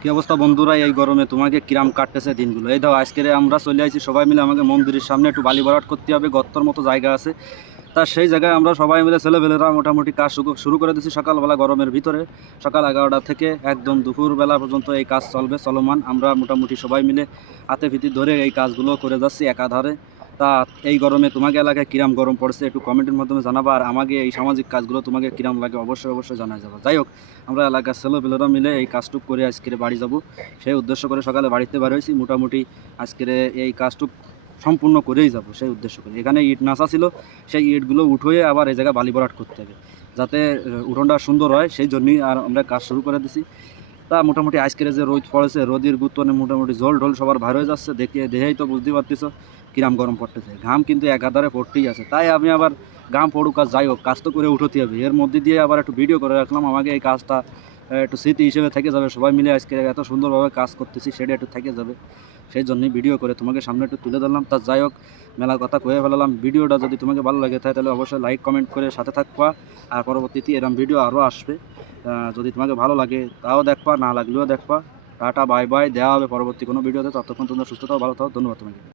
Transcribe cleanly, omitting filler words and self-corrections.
কি অবস্থা বন্ধুরা, এই গরমে তোমাকে কিরাম কাটতেছে দিনগুলো? এই দাও আজকে আমরা চলে আসছি সবাই মিলে, আমাকে মন্দিরের সামনে একটু বালি ভরাট করতে হবে, গর্তর মতো জায়গা আছে। তা সেই জায়গায় আমরা সবাই মিলে ছেলেপেলেরা মোটামুটি কাজ শুরু করে দিচ্ছি সকালবেলা গরমের ভিতরে। সকাল 11টা থেকে একদম দুপুরবেলা পর্যন্ত এই কাজ চলবে চলমান। আমরা মোটামুটি সবাই মিলে হাতে ফিতি ধরে এই কাজগুলো করে যাচ্ছি একাধারে। তা এই গরমে তোমাকে এলাকায় কিরাম গরম পড়ছে একটু কমেন্টের মাধ্যমে জানাবা, আর আমাকে এই সামাজিক কাজগুলো তোমাকে কিরাম লাগে অবশ্যই অবশ্যই জানাই যাবো। যাই হোক, আমরা এলাকার ছেলেপেলেরা মিলে এই কাজটুক করে আজকের বাড়ি যাব, সেই উদ্দেশ্য করে সকালে বাড়িতে বার হয়েছি। মোটামুটি আজকের এই কাজটুক সম্পূর্ণ করেই যাব সেই উদ্দেশ্য করে। এখানে ইট নাচা ছিল, সেই ইটগুলো উঠোয়ে আবার এই জায়গায় বালি ভরাট করতে হবে যাতে উঠোনটা সুন্দর হয়, সেই জন্যই আর আমরা কাজ শুরু করে দিছি। তা মোটামুটি আজকের যে রোদ পড়েছে, রোদের গুতনে মোটামুটি জল ঢোল সবার ভার হয়ে যাচ্ছে, দেখেই তো বুঝতে পারতেছ কিরাম গরম পড়তেছে। ঘাম কিন্তু একাধারে পড়তেই আছে, তাই আমি আবার ঘাম পড়ুক আর যাই হোক, কাজ তো করে উঠতে হবে। এর মধ্যে দিয়ে আবার একটু ভিডিও করে রাখলাম, আমাকে এই কাজটা একটু স্মৃতি হিসেবে থেকে যাবে। সবাই মিলে আজকে এত সুন্দরভাবে কাজ করতেছি, সেটা একটু থেকে যাবে, সেই জন্যই ভিডিও করে তোমাকে সামনে একটু তুলে ধরলাম। তা যাই হোক, মেলা কথা কয়ে ফেলালাম। ভিডিওটা যদি তোমাকে ভালো লাগে তাহলে অবশ্যই লাইক কমেন্ট করে সাথে থাকবা, আর পরবর্তীতে এরকম ভিডিও আরও আসবে। যদি তোমাকে ভালো লাগে তাও দেখবা, না লাগলেও দেখবা। টাটা বাই বাই, দেওয়া হবে পরবর্তী কোনো ভিডিওতে। ততক্ষণ তোমরা সুস্থ থাও, ভালো থাও, ধন্যবাদ তোমাকে।